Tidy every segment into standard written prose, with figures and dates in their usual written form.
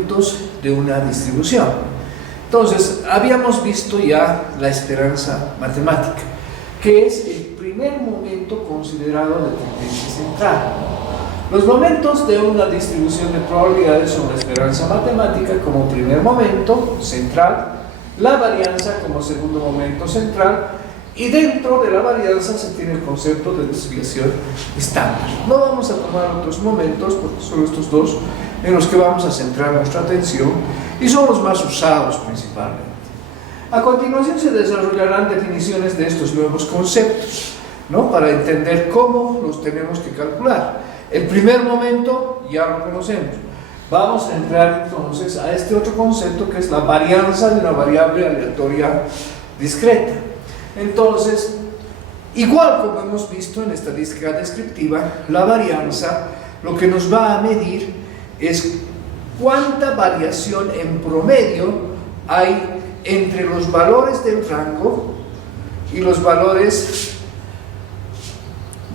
momentos de una distribución. Entonces, habíamos visto ya la esperanza matemática, que es el primer momento considerado de tendencia central. Los momentos de una distribución de probabilidades son la esperanza matemática como primer momento central, la varianza como segundo momento central, y dentro de la varianza se tiene el concepto de desviación estándar. No vamos a tomar otros momentos porque son estos dos en los que vamos a centrar nuestra atención y son los más usados principalmente. A continuación se desarrollarán definiciones de estos nuevos conceptos, ¿no? Para entender cómo los tenemos que calcular. El primer momento ya lo conocemos. Vamos a entrar entonces a este otro concepto que es la varianza de una variable aleatoria discreta. Entonces, igual como hemos visto en estadística descriptiva, la varianza lo que nos va a medir es cuánta variación en promedio hay entre los valores del rango y los valores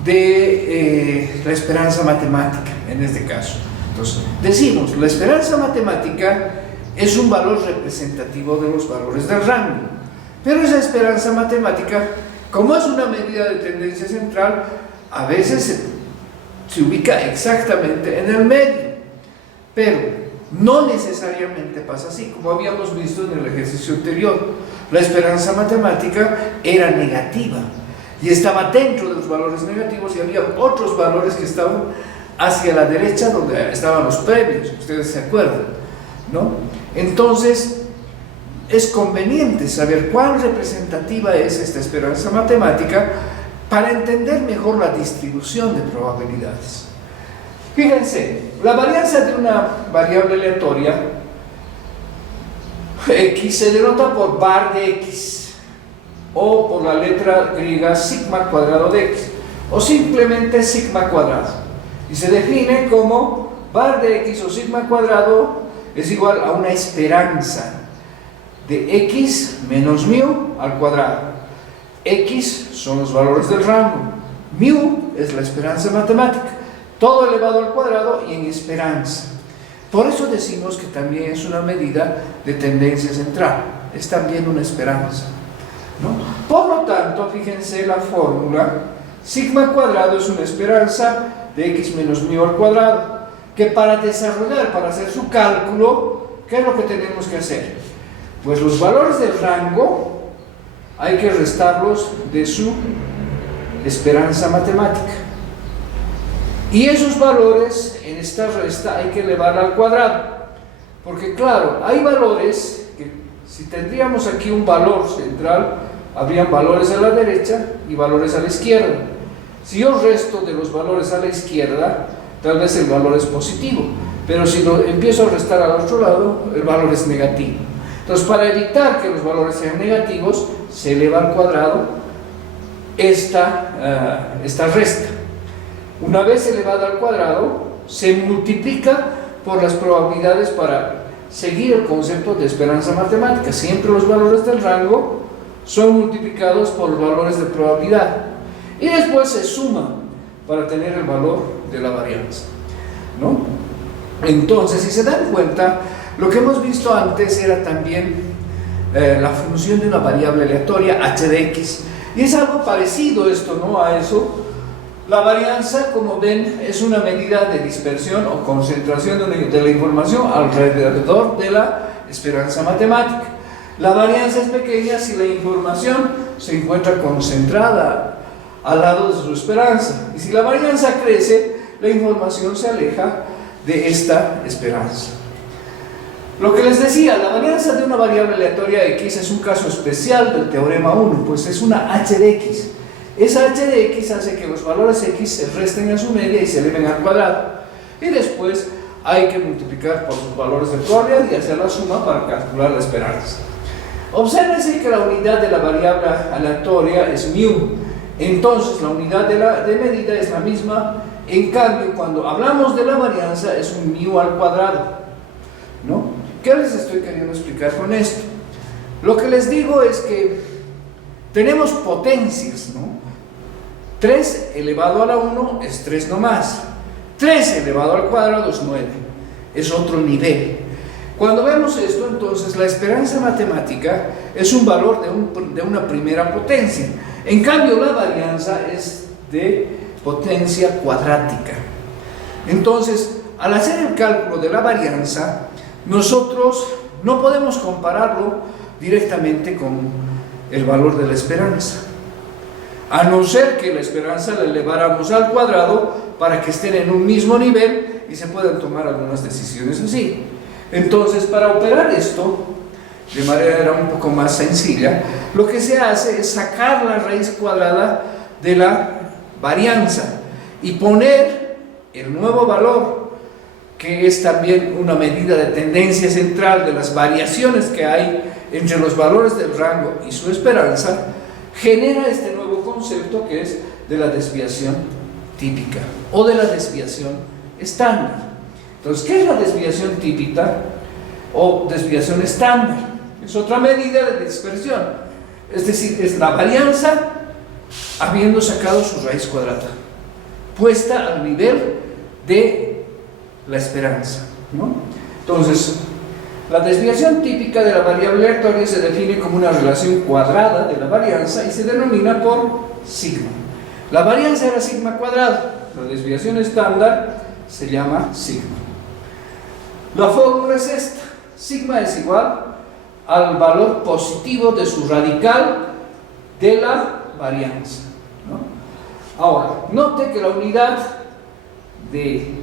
de la esperanza matemática, en este caso. Entonces, decimos, la esperanza matemática es un valor representativo de los valores del rango, pero esa esperanza matemática, como es una medida de tendencia central, a veces se ubica exactamente en el medio, pero no necesariamente pasa así, como habíamos visto en el ejercicio anterior. La esperanza matemática era negativa y estaba dentro de los valores negativos y había otros valores que estaban hacia la derecha donde estaban los previos, ustedes se acuerdan, ¿no? Entonces es conveniente saber cuán representativa es esta esperanza matemática para entender mejor la distribución de probabilidades. Fíjense, la varianza de una variable aleatoria x se denota por var de x o por la letra griega sigma cuadrado de x o simplemente sigma cuadrado, y se define como var de x o sigma cuadrado es igual a una esperanza de x menos mu al cuadrado. X son los valores del rango, mu es la esperanza matemática, todo elevado al cuadrado y en esperanza. Por eso decimos que también es una medida de tendencia central, es también una esperanza, ¿no? Por lo tanto, fíjense la fórmula, sigma cuadrado es una esperanza de x menos mu al cuadrado, que para desarrollar, para hacer su cálculo, ¿qué es lo que tenemos que hacer? Pues los valores del rango hay que restarlos de su esperanza matemática. Y esos valores en esta resta hay que elevar al cuadrado. Porque claro, hay valores que si tendríamos aquí un valor central, habrían valores a la derecha y valores a la izquierda. Si yo resto de los valores a la izquierda, tal vez el valor es positivo. Pero si lo empiezo a restar al otro lado, el valor es negativo. Entonces, para evitar que los valores sean negativos, se eleva al cuadrado esta resta. Una vez elevada al cuadrado, se multiplica por las probabilidades para seguir el concepto de esperanza matemática. Siempre los valores del rango son multiplicados por los valores de probabilidad. Y después se suma para tener el valor de la varianza, ¿no? Entonces, si se dan cuenta, lo que hemos visto antes era también la función de una variable aleatoria h de x, y es algo parecido esto, ¿no? A eso. La varianza, como ven, es una medida de dispersión o concentración de la información alrededor de la esperanza matemática. La varianza es pequeña si la información se encuentra concentrada al lado de su esperanza, y si la varianza crece, la información se aleja de esta esperanza. Lo que les decía, la varianza de una variable aleatoria x es un caso especial del teorema 1, pues es una h de x. Esa h de x hace que los valores x se resten a su media y se eleven al cuadrado, y después hay que multiplicar por sus valores de probabilidad y hacer la suma para calcular la esperanza. Obsérvense que la unidad de la variable aleatoria es mu, entonces la unidad de medida es la misma. En cambio, cuando hablamos de la varianza es un mu al cuadrado, ¿no? ¿Qué les estoy queriendo explicar con esto? Lo que les digo es que tenemos potencias, ¿no? 3 elevado a la 1 es 3 nomás. 3 elevado al cuadrado es 9. Es otro nivel. Cuando vemos esto, entonces la esperanza matemática es un valor de una primera potencia. En cambio, la varianza es de potencia cuadrática. Entonces, al hacer el cálculo de la varianza, nosotros no podemos compararlo directamente con el valor de la esperanza, a no ser que la esperanza la eleváramos al cuadrado para que estén en un mismo nivel y se puedan tomar algunas decisiones así. Entonces, para operar esto de manera un poco más sencilla, lo que se hace es sacar la raíz cuadrada de la varianza y poner el nuevo valor, que es también una medida de tendencia central de las variaciones que hay entre los valores del rango y su esperanza, genera este nuevo concepto que es de la desviación típica o de la desviación estándar. Entonces, ¿qué es la desviación típica o desviación estándar? Es otra medida de dispersión, es decir, es la varianza habiendo sacado su raíz cuadrada, puesta al nivel de la esperanza, ¿no? Entonces, la desviación típica de la variable aleatoria se define como una relación cuadrada de la varianza y se denomina por sigma. La varianza era sigma cuadrado, la desviación estándar se llama sigma. La fórmula es esta: sigma es igual al valor positivo de su radical de la varianza, ¿no? Ahora, note que la unidad de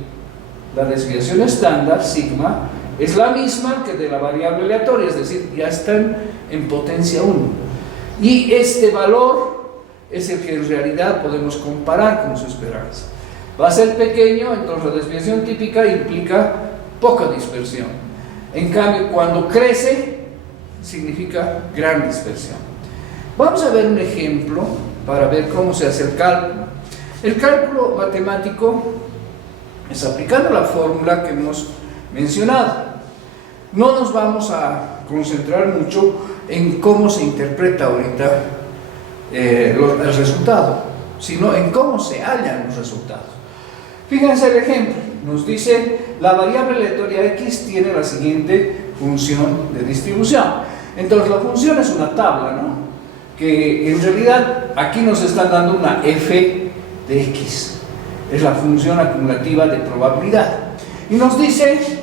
la desviación estándar, sigma, es la misma que de la variable aleatoria, es decir, ya están en potencia 1. Y este valor es el que en realidad podemos comparar con su esperanza. Va a ser pequeño, entonces la desviación típica implica poca dispersión. En cambio, cuando crece, significa gran dispersión. Vamos a ver un ejemplo para ver cómo se hace el cálculo. El cálculo matemático es aplicando la fórmula que hemos mencionado. No nos vamos a concentrar mucho en cómo se interpreta ahorita el resultado, sino en cómo se hallan los resultados. Fíjense el ejemplo, nos dice la variable aleatoria x tiene la siguiente función de distribución. Entonces la función es una tabla, ¿no? Que en realidad aquí nos están dando una f de x, es la función acumulativa de probabilidad, y nos dice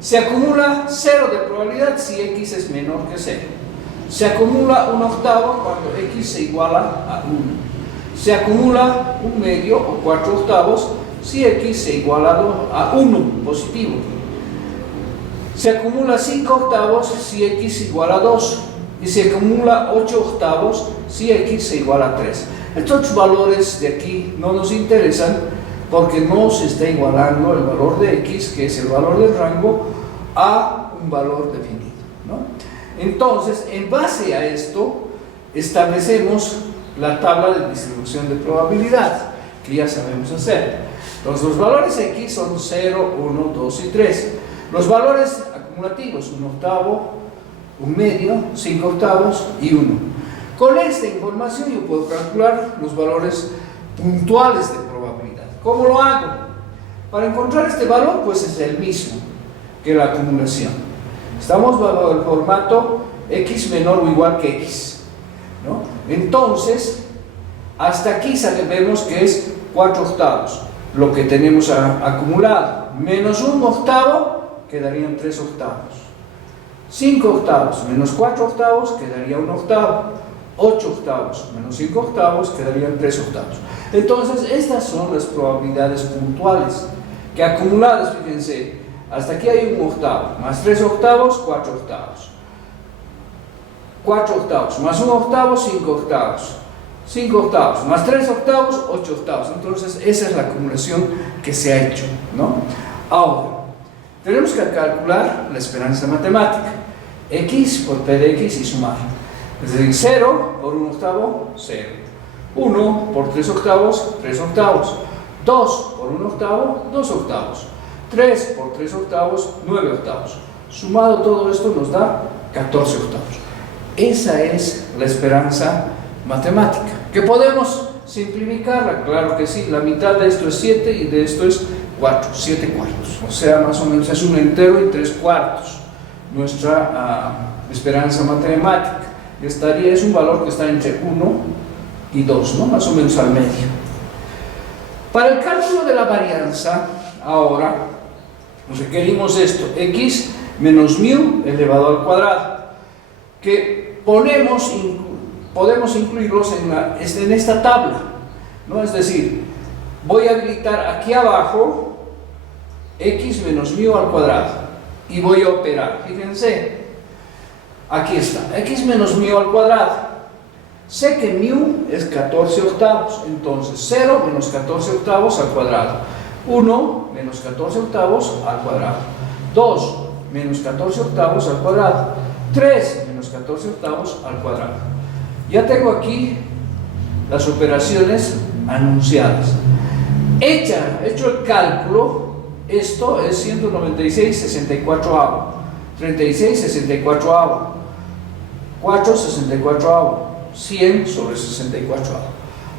se acumula 0 de probabilidad si x es menor que 0, se acumula 1/8 cuando x se iguala a 1, se acumula 1/2 o 4/8 si x se iguala a 1 positivo, se acumula 5/8 si x igual a 2 y se acumula 8/8 si x se iguala a 3. Estos valores de aquí no nos interesan porque no se está igualando el valor de x, que es el valor del rango, a un valor definido, ¿no? Entonces, en base a esto, establecemos la tabla de distribución de probabilidad, que ya sabemos hacer. Entonces, los valores x son 0, 1, 2 y 3. Los valores acumulativos, 1/8, 1/2, 5/8 y 1. Con esta información yo puedo calcular los valores puntuales de probabilidad. ¿Cómo lo hago? Para encontrar este valor, pues es el mismo que la acumulación. Estamos bajo el formato x menor o igual que x, ¿no? Entonces, hasta aquí sabemos que es 4/8, lo que tenemos acumulado, menos 1/8 quedarían 3/8, 5/8 menos 4/8 quedaría 1/8, 8/8 menos 5/8 quedarían 3/8. Entonces, estas son las probabilidades puntuales, que acumuladas, fíjense, hasta aquí hay 1/8, más 3/8, 4/8, 4/8, más 1/8, 5/8, 5/8, más 3/8, 8/8. Entonces, esa es la acumulación que se ha hecho, ¿no? Ahora, tenemos que calcular la esperanza matemática, x por p de x y sumar. Es decir, 0 por 1/8, 0. 1 por 3/8, 3/8. 2 por 1/8, 2/8. 3 por 3/8, 9/8. Sumado todo esto nos da 14/8. Esa es la esperanza matemática, que podemos simplificarla, claro que sí. La mitad de esto es 7 y de esto es 4, 7 cuartos. O sea, más o menos es un entero y 3 cuartos. nuestra esperanza matemática. Es un valor que está entre 1 y 2, ¿no? Más o menos al medio. Para el cálculo de la varianza, ahora requerimos esto, x menos μ elevado al cuadrado, que podemos incluirlos en esta tabla, ¿no? Es decir, voy a habilitar aquí abajo x menos μ al cuadrado y voy a operar. Fíjense, aquí está, x menos μ al cuadrado. Sé que μ es 14 octavos, entonces 0 menos 14 octavos al cuadrado, 1 menos 14 octavos al cuadrado, 2 menos 14 octavos al cuadrado, 3 menos 14 octavos al cuadrado. Ya tengo aquí las operaciones anunciadas. Hecho el cálculo, esto es 196/64, 36/64, 4/64, 100 sobre 64.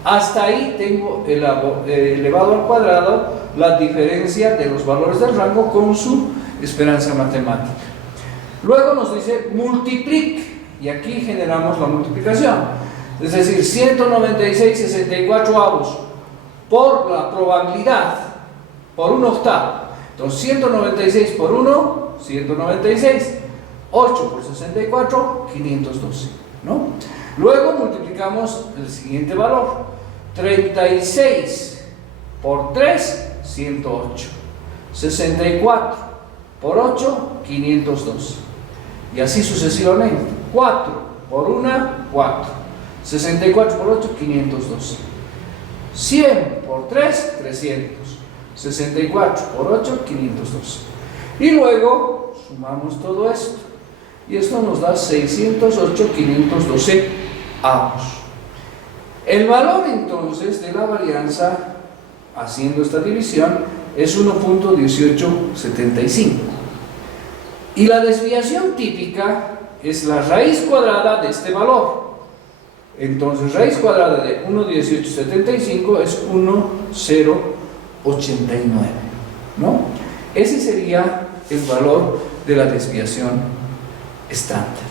Hasta ahí tengo elevado al cuadrado la diferencia de los valores del rango con su esperanza matemática. Luego nos dice multiplique, y aquí generamos la multiplicación, es decir, 196/64 por la probabilidad, por un octavo. Entonces 196 por 1, 196, 8 por 64, 512, ¿no? Luego multiplicamos el siguiente valor, 36 por 3, 108, 64 por 8, 512, y así sucesivamente. 4 por 1, 4, 64 por 8, 512, 100 por 3, 300, 64 por 8, 512, y luego sumamos todo esto, y esto nos da 608, 512 avos. El valor entonces de la varianza, haciendo esta división, es 1.1875, y la desviación típica es la raíz cuadrada de este valor. Entonces raíz cuadrada de 1.1875 es 1.089, ¿no? Ese sería el valor de la desviación estándar.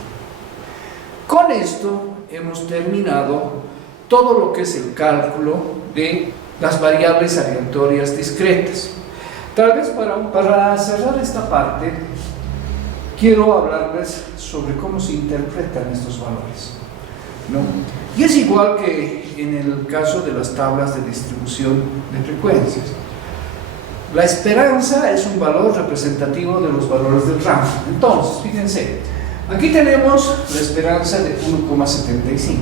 Con esto hemos terminado todo lo que es el cálculo de las variables aleatorias discretas. Tal vez para cerrar esta parte, quiero hablarles sobre cómo se interpretan estos valores, ¿no? Y es igual que en el caso de las tablas de distribución de frecuencias. La esperanza es un valor representativo de los valores del rango. Entonces, fíjense, aquí tenemos la esperanza de 1,75.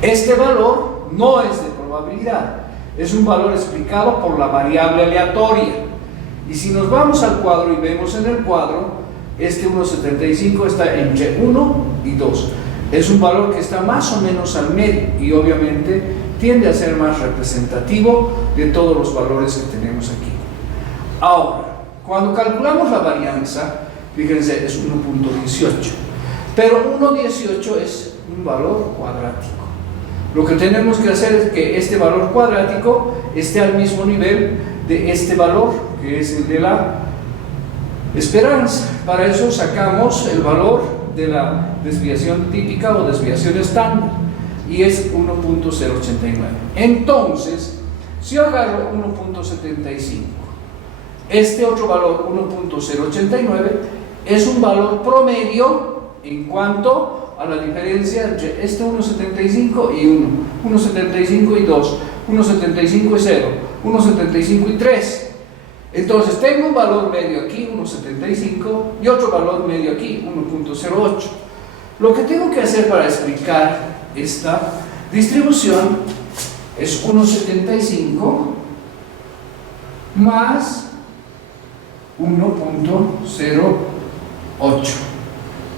Este valor no es de probabilidad, es un valor explicado por la variable aleatoria. Y si nos vamos al cuadro y vemos en el cuadro, este 1,75 está entre 1 y 2. Es un valor que está más o menos al medio y obviamente tiende a ser más representativo de todos los valores que tenemos aquí. Ahora, cuando calculamos la varianza, fíjense, es 1.18, pero 1.18 es un valor cuadrático. Lo que tenemos que hacer es que este valor cuadrático esté al mismo nivel de este valor, que es el de la esperanza. Para eso sacamos el valor de la desviación típica o desviación estándar, y es 1.089. Entonces, si yo agarro 1.75, este otro valor 1.089 es un valor promedio en cuanto a la diferencia entre este 1.75 y 1, 1.75 y 2, 1.75 y 0, 1.75 y 3. Entonces tengo un valor medio aquí, 1.75, y otro valor medio aquí, 1.08. Lo que tengo que hacer para explicar esta distribución es 1.75 más 1.08.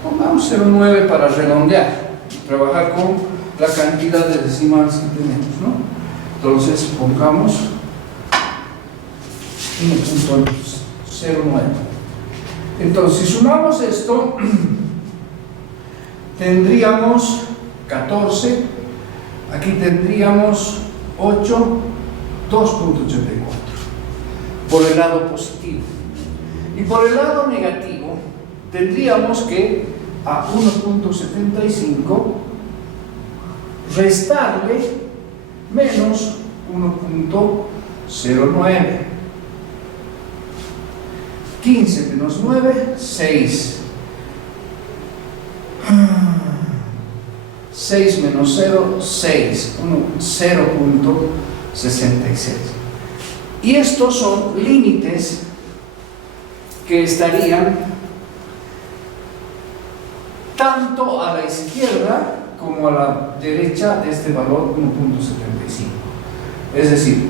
Pongamos 0.9 para redondear y trabajar con la cantidad de decimales que tenemos, ¿no? Entonces pongamos 1.09. Entonces, si sumamos esto, tendríamos 14, aquí tendríamos 8, 2.84 por el lado positivo. Y por el lado negativo tendríamos que a 1.75 restarle menos 1.09. 15 menos 9, 6. 6 menos 0, 6. 0.66. Y estos son límites que estarían tanto a la izquierda como a la derecha de este valor 1.75. Es decir,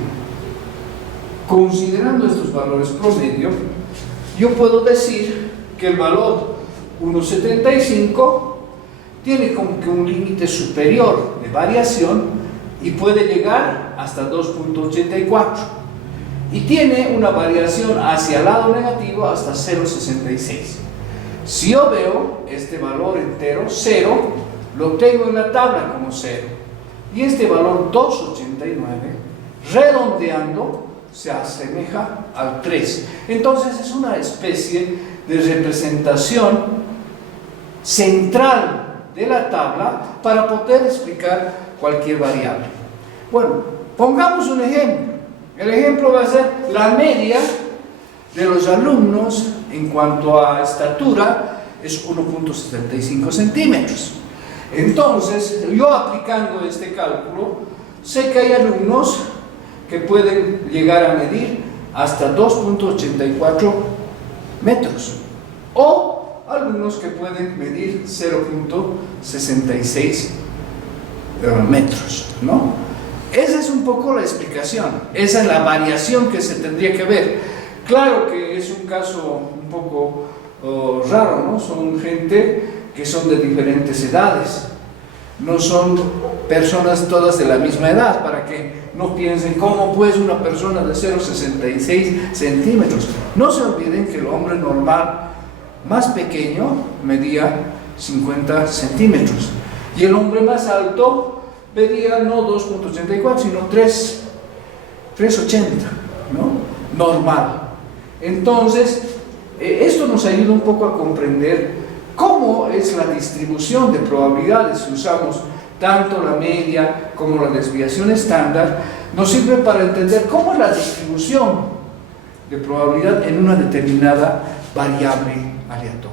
considerando estos valores promedio, yo puedo decir que el valor 1.75 tiene como que un límite superior de variación y puede llegar hasta 2.84 y tiene una variación hacia el lado negativo hasta 0.66. Si yo veo este valor entero 0, lo tengo en la tabla como 0, y este valor 2.89 redondeando se asemeja al 3. Entonces es una especie de representación central de la tabla para poder explicar cualquier variable. Bueno, pongamos un ejemplo. El ejemplo va a ser la media de los alumnos en cuanto a estatura es 1.75 centímetros. Entonces, yo aplicando este cálculo, sé que hay alumnos que pueden llegar a medir hasta 2.84 metros o alumnos que pueden medir 0.66 metros, ¿no? Esa es un poco la explicación, esa es la variación que se tendría que ver. Claro que es un caso un poco raro, ¿no? Son gente que son de diferentes edades, no son personas todas de la misma edad, para que no piensen cómo pues una persona de 0.66 centímetros. No se olviden que el hombre normal más pequeño medía 50 centímetros y el hombre más alto medía no 2.84 sino 3.80, ¿no? Normal. Entonces esto nos ayuda un poco a comprender cómo es la distribución de probabilidades. Si usamos tanto la media como la desviación estándar, nos sirve para entender cómo es la distribución de probabilidad en una determinada variable aleatoria.